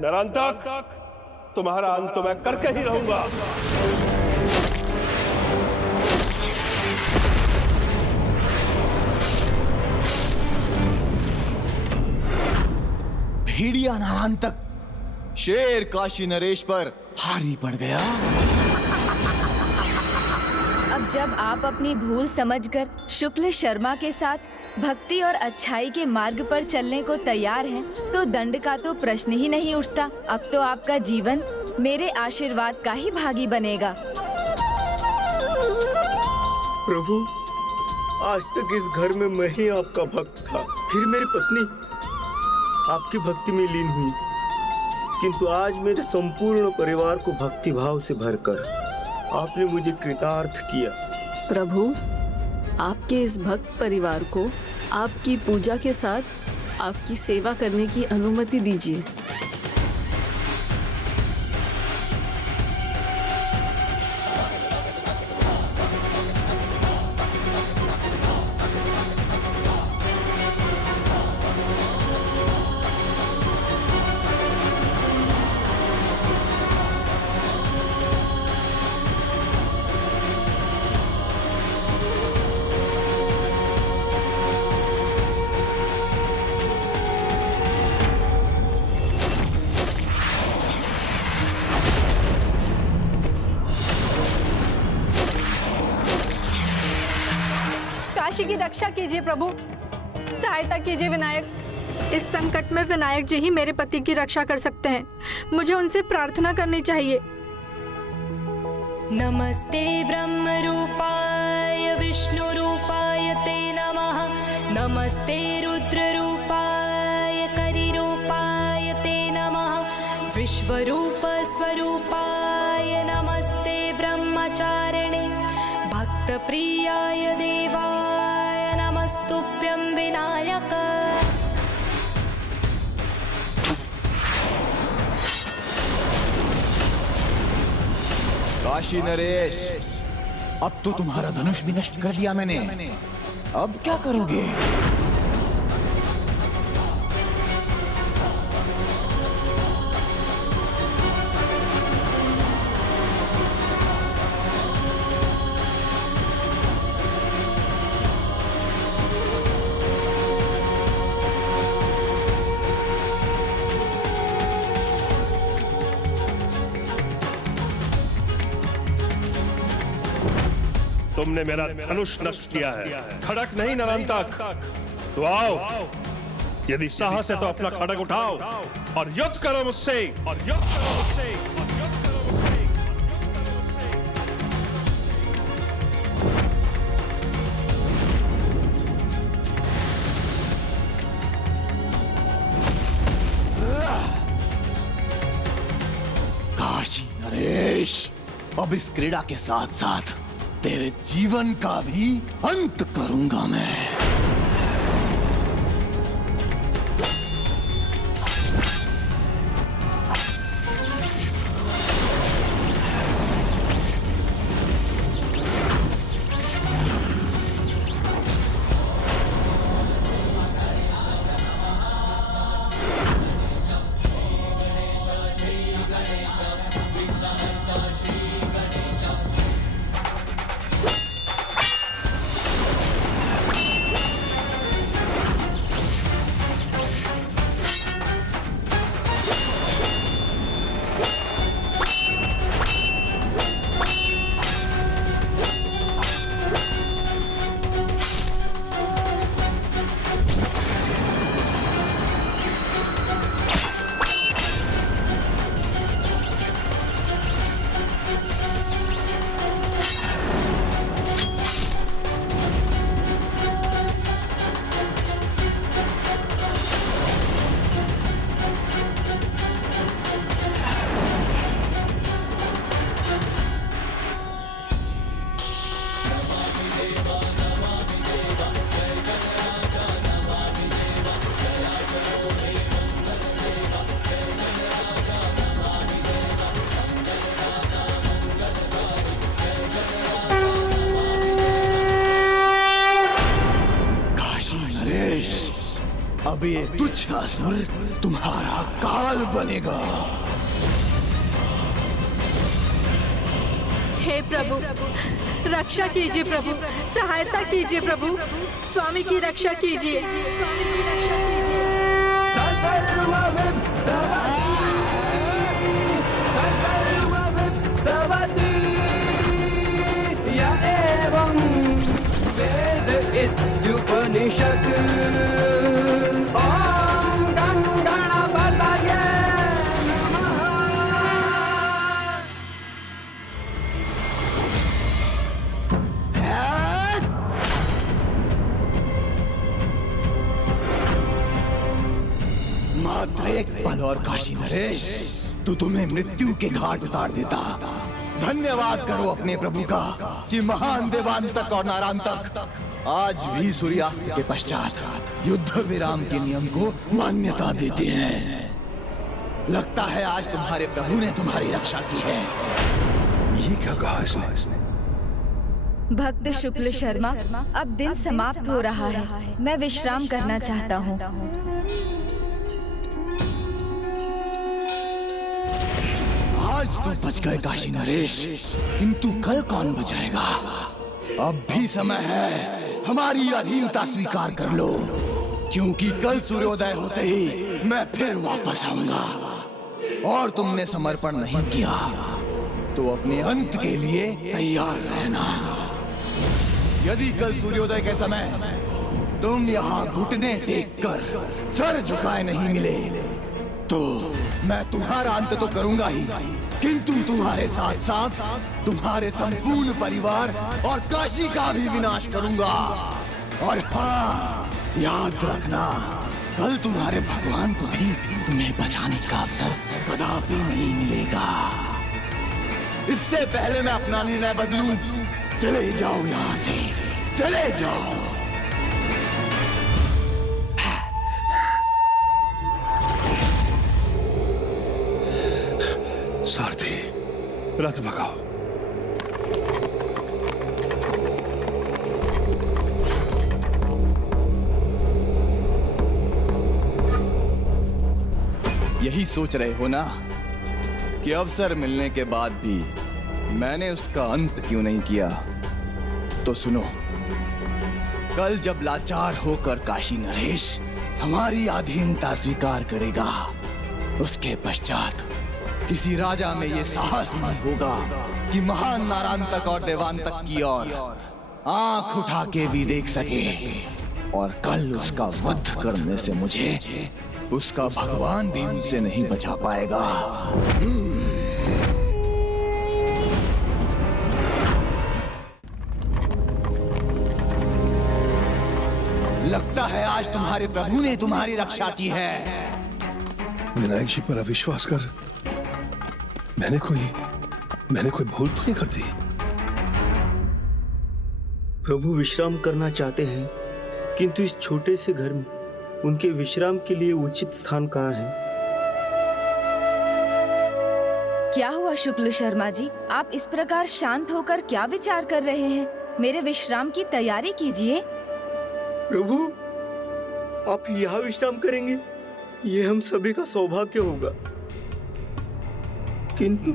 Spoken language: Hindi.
निरंतक, तुम्हारा अंत तो मैं करके ही रहूंगा। भेड़िया निरंतक शेर काशी नरेश पर भारी पड़ गया। अब जब आप अपनी भूल समझकर शुक्ल शर्मा के साथ भक्ति और अच्छाई के मार्ग पर चलने को तैयार हैं, तो दंड का तो प्रश्न ही नहीं उठता। अब तो आपका जीवन मेरे आशीर्वाद का ही भागी बनेगा। प्रभु, आज तक इस घर में मैं ही आपका भक्त था, फिर मेरी पत्नी आपकी भक्ति में लीन हुई, किंतु आज मेरे संपूर्ण परिवार को भक्ति भाव से भरकर आपने मुझे कृतार्थ किया। प्रभु, आपके इस भक्त परिवार को आपकी पूजा के साथ आपकी सेवा करने की अनुमति दीजिए। काशी की रक्षा कीजिए प्रभु, सहायता कीजिए विनायक। इस संकट में विनायक जी ही मेरे पति की रक्षा कर सकते हैं। मुझे उनसे प्रार्थना करनी चाहिए। नमस्ते ब्रह्म रूपाय विष्णु रूपाय ते नमः। नमस्ते रुद्र रूपाय करि रूपाय ते नमः। विश्वरूप स्वरूपाय नमस्ते ब्रह्मचारिणे भक्त प्रियाय देवाय नमस्तुभ्यं विनायक। काशी नरेश, अब तो तुम्हारा धनुष भी नष्ट कर दिया मैंने, अब क्या करोगे? तुमने मेरा धनुष नष्ट किया है, खड़क नहीं निरंतक। तो आओ, यदि साहस है तो अपना खड़क उठाओ और युद्ध करो मुझसे, और युद्ध करो मुझसे, और युद्ध करो मुझसे। काशी नरेश, अब इस क्रीड़ा के साथ साथ तेरे जीवन का भी अंत करूंगा मैं। अब ये तुच्छ असुर तुम्हारा काल बनेगा। हे प्रभु, रक्षा कीजिए प्रभु, सहायता कीजिए प्रभु, स्वामी की रक्षा कीजिए, स्वामी की रक्षा कीजिए। इत्युपनिषत् ॐ गणपतये मात्र एक पल और काशी नरेश, तो तुम्हें मृत्यु के घाट उतार देता। धन्यवाद करो अपने प्रभु का कि महान देवांतक और नारांतक आज भी सूर्यास्त के पश्चात युद्ध विराम के नियम को मान्यता देते हैं। लगता है आज तुम्हारे प्रभु ने तुम्हारी रक्षा की है। ये क्या कहा इसने? भक्त शुक्ल शर्मा, अब दिन समाप्त हो रहा है, मैं विश्राम करना चाहता हूँ। आज तो बच गए काशी नरेश, किंतु कल कौन बचाएगा? अब भी समय है, हमारी अधीनता स्वीकार कर लो, क्योंकि कल सूर्योदय होते ही मैं फिर वापस आऊंगा। और तुमने समर्पण नहीं किया तो अपने अंत के लिए तैयार रहना। यदि कल सूर्योदय के समय तुम यहाँ घुटने टेककर सर झुकाए नहीं मिले तो मैं तुम्हारा अंत तो करूंगा ही, किंतु तुम्हारे साथ साथ तुम्हारे संपूर्ण परिवार और काशी का भी विनाश करूंगा। और हाँ, याद रखना, कल तुम्हारे भगवान को भी तुम्हें बचाने का अवसर कदापि नहीं मिलेगा। इससे पहले मैं अपना निर्णय बदलूं, चले जाओ यहाँ से, चले जाओ। सारथी, रथ भगाओ। यही सोच रहे हो ना कि अवसर मिलने के बाद भी मैंने उसका अंत क्यों नहीं किया? तो सुनो, कल जब लाचार होकर काशी नरेश हमारी अधीनता स्वीकार करेगा, उसके पश्चात किसी राजा में ये साहस नहीं होगा कि महान नारांतक और देवांतक की ओर आंख उठा के भी देख सके। और कल उसका वध करने से मुझे उसका भगवान भी उनसे नहीं बचा पाएगा। लगता है आज तुम्हारे प्रभु ने तुम्हारी रक्षा की है। विनायक जी पर अविश्वास कर मैंने कोई भूल तो नहीं कर दी? प्रभु विश्राम करना चाहते हैं, किंतु इस छोटे से घर में उनके विश्राम के लिए उचित स्थान कहाँ है? क्या हुआ शुक्ल शर्मा जी, आप इस प्रकार शांत होकर क्या विचार कर रहे हैं? मेरे विश्राम की तैयारी कीजिए। प्रभु, आप यहाँ विश्राम करेंगे, ये हम सभी का सौभाग्य होगा। किंतु